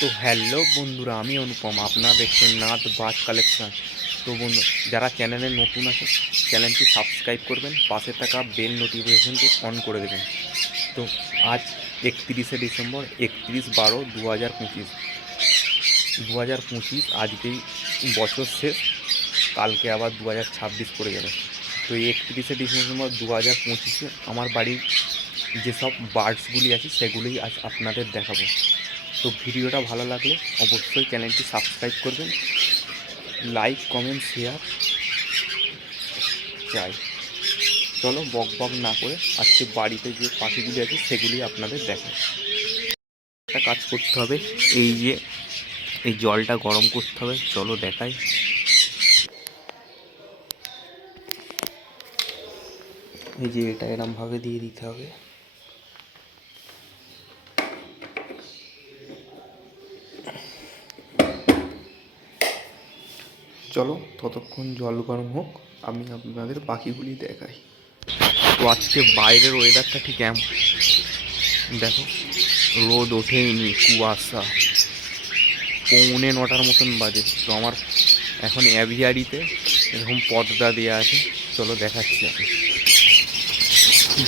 তো হ্যালো বন্ধুরা, আমি অনুপম, আপনারা দেখছেন নাথ বাস কালেকশন তো বন্ধু, যারা চ্যানেলে নতুন আছে চ্যানেলটি সাবস্ক্রাইব করবেন, পাশে থাকা বেল নোটিফিকেশনটি অন করে দেবেন। তো আজ একত্রিশে ডিসেম্বর, একত্রিশ বারো দু হাজার পঁচিশ। দু হাজার পঁচিশ আজকেই বছর শেষ, কালকে আবার দু হাজার ছাব্বিশ পড়ে যাবে। তো এই একত্রিশে ডিসেম্বর দু হাজার পঁচিশে আমার বাড়ির যেসব বার্ডসগুলি আছে, সেগুলোই আজ আপনাদের দেখাবো। তো ভিডিওটা ভালো লাগলে অবশ্যই চ্যানেলটি সাবস্ক্রাইব করবেন। Like, comment, share. চাই চলো বক বক না করে আজকে বাড়িতে যে পাখিগুলি আছে সেগুলি আপনাদের দেখায় একটা কাজ করতে হবে, এই যে, এই জলটা গরম করতে হবে। চলো দেখাই। এই যে এটা এরমভাবে দিয়ে দিতে হবে। চলো ততক্ষণ জল গরম হোক, আমি আপনাদের পাখিগুলি দেখাই। তো আজকে বাইরের ওয়েদারটা ঠিক এমন দেখো, রোদ ওঠেনি কুয়াশা। পৌনে নটার মতন বাজে। তো আমার এখন অ্যাভিয়ারিতে এরকম পর্দা দেওয়া আছে। চলো দেখাচ্ছি আমি।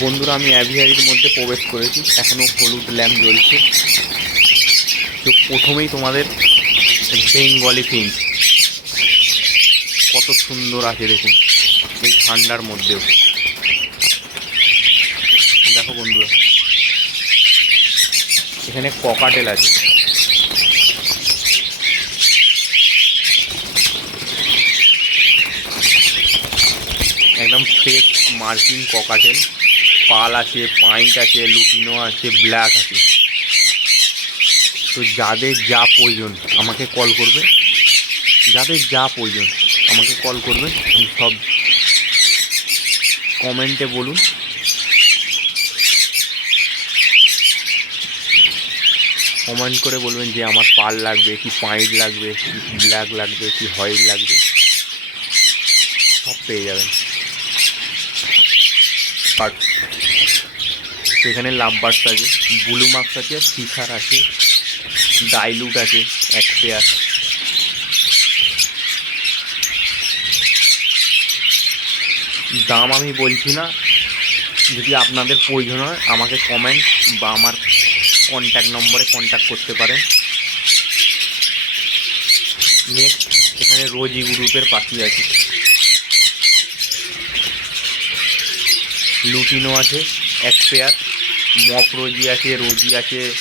বন্ধুরা, আমি অ্যাভিয়ারির মধ্যে প্রবেশ করেছি। এখনও হলুদ ল্যাম্প জ্বলছে। তো প্রথমেই তোমাদের বেঙ্গলি কত সুন্দর আছে দেখুন। এই ঠান্ডার মধ্যেও। দেখো বন্ধুরা। এখানে ককাটেল আছে। একদম ফ্রেশ মার্কিং ককাটেল। পাল আছে, পাইন্ট আছে, লুটিনো আছে, ব্ল্যাক আছে। তো যাদের যা প্রয়োজন, আমাকে কল করবে। যাদের যা প্রয়োজন। আমাকে কল করবেন, আমি সব কমেন্টে বলুন। কমেন্ট করে বলবেন যে আমার পাল লাগবে, কি পাইট লাগবে, কি ব্ল্যাক লাগবে, কি হোয়াইট লাগবে। সব পেয়ে যাবেন। আর সেখানে লাভ বার্ডস আছে ব্লু মার্কস আছে ফিশার আছে ডাইলুট আছে, এক পেয়ার দাম আমি বলছি না। যদি আপনাদের প্রয়োজন হয়, আমাকে কমেন্ট বা আমার কন্ট্যাক্ট নম্বরে কন্ট্যাক্ট করতে পারেন। নেক্সট এখানে রোজি গ্রুপের পাখি আছে। লুটিনো আছে এক পেয়ার মপ রোজি আছে রোজি আছে।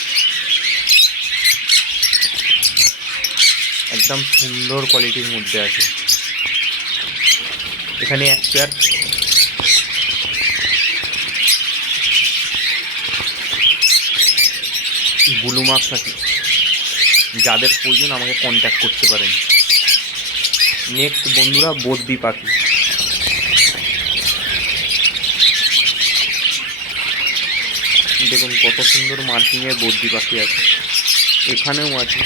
একদম সুন্দর কোয়ালিটির মধ্যে আছে। এখানে এক পেয়ার ব্লু মার্কস আছে যাদের প্রয়োজন আমাকে কন্ট্যাক্ট করতে পারেন। নেক্সট বন্ধুরা বদ্যি পাখি। দেখুন কত সুন্দর মার্কিংয়ের বদ্যি পাখি আছে। এখানেও আছে।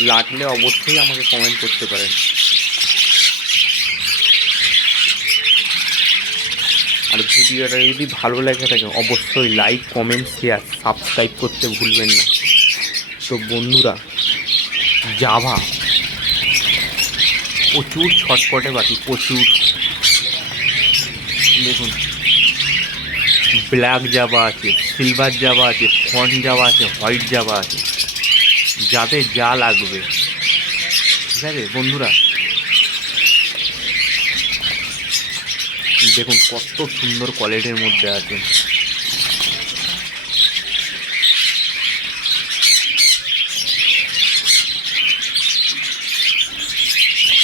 লাগলে অবশ্যই আমাকে কমেন্ট করতে পারেন। আর ভিডিওটা যদি ভালো লেগে থাকে, অবশ্যই লাইক কমেন্ট শেয়ার সাবস্ক্রাইব করতে ভুলবেন না। তো বন্ধুরা জাভা প্রচুর ছটপটে বাকি, প্রচুর। দেখুন ব্ল্যাক জাবা আছে সিলভার জাবা আছে ফন জাবা আছে হোয়াইট জাবা আছে। যাতে যা লাগবে। ঠিক আছে, বন্ধুরা? দেখুন, কত সুন্দর কোয়ালিটির মধ্যে আছে।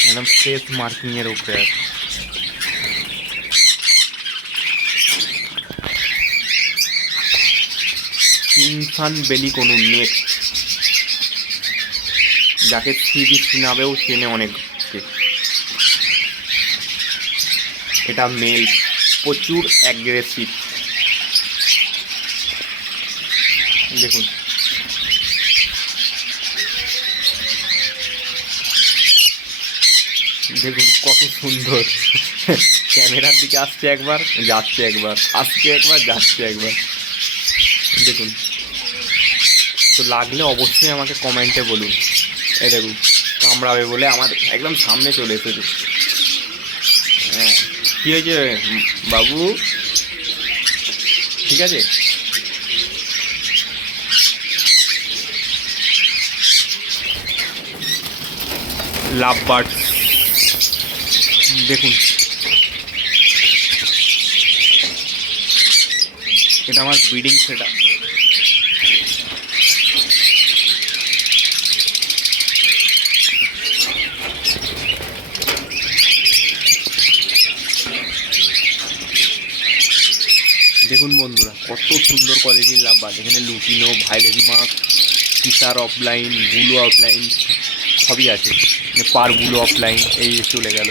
একদম ফ্রেশ মার্কিং এর উপরে আছে। কিংসান বেলি কোনো নেক্সট যাকে থ্রি নামেও চেনে অনেক এটা মেল প্রচুর অ্যাগ্রেসিভ দেখুন। দেখুন কত সুন্দর। ক্যামেরার দিকে আসছে একবার, যাচ্ছে একবার, আসছে একবার, যাচ্ছে একবার। দেখুন। তো লাগলে অবশ্যই আমাকে কমেন্টে বলুন। এই দেখুন, কামড়াবে বলে আমার একদম সামনে চলে এসেছে। হ্যাঁ। কী হয়েছে? বাবু? ঠিক আছে? লাভ বার্ড দেখুন। এটা আমার ব্রিডিং সেটা দেখুন বন্ধুরা, কত সুন্দর কোয়ালিটির লাভবার্ড এখানে lutino violet mark Fischer opaline blue opaline সবই আছে। পার বুলু অফলাইন এই চলে গেল।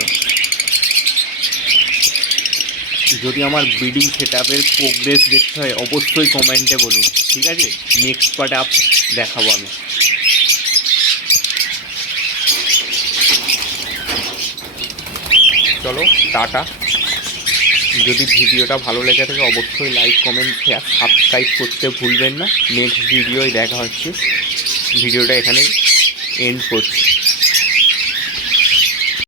যদি আমার ব্রিডিং সেট আপের প্রোগ্রেস দেখতে হয়, অবশ্যই কমেন্টে বলুন, ঠিক আছে? নেক্সট পার্টে আপ দেখাবো আমি। চলো, টাটা। যদি ভিডিওটা ভালো লেগে থাকে, অবশ্যই লাইক কমেন্ট শেয়ার সাবস্ক্রাইব করতে ভুলবেন না। নেক্সট ভিডিওয় দেখা হচ্ছে। ভিডিওটা এখানেই এন্ড করছি।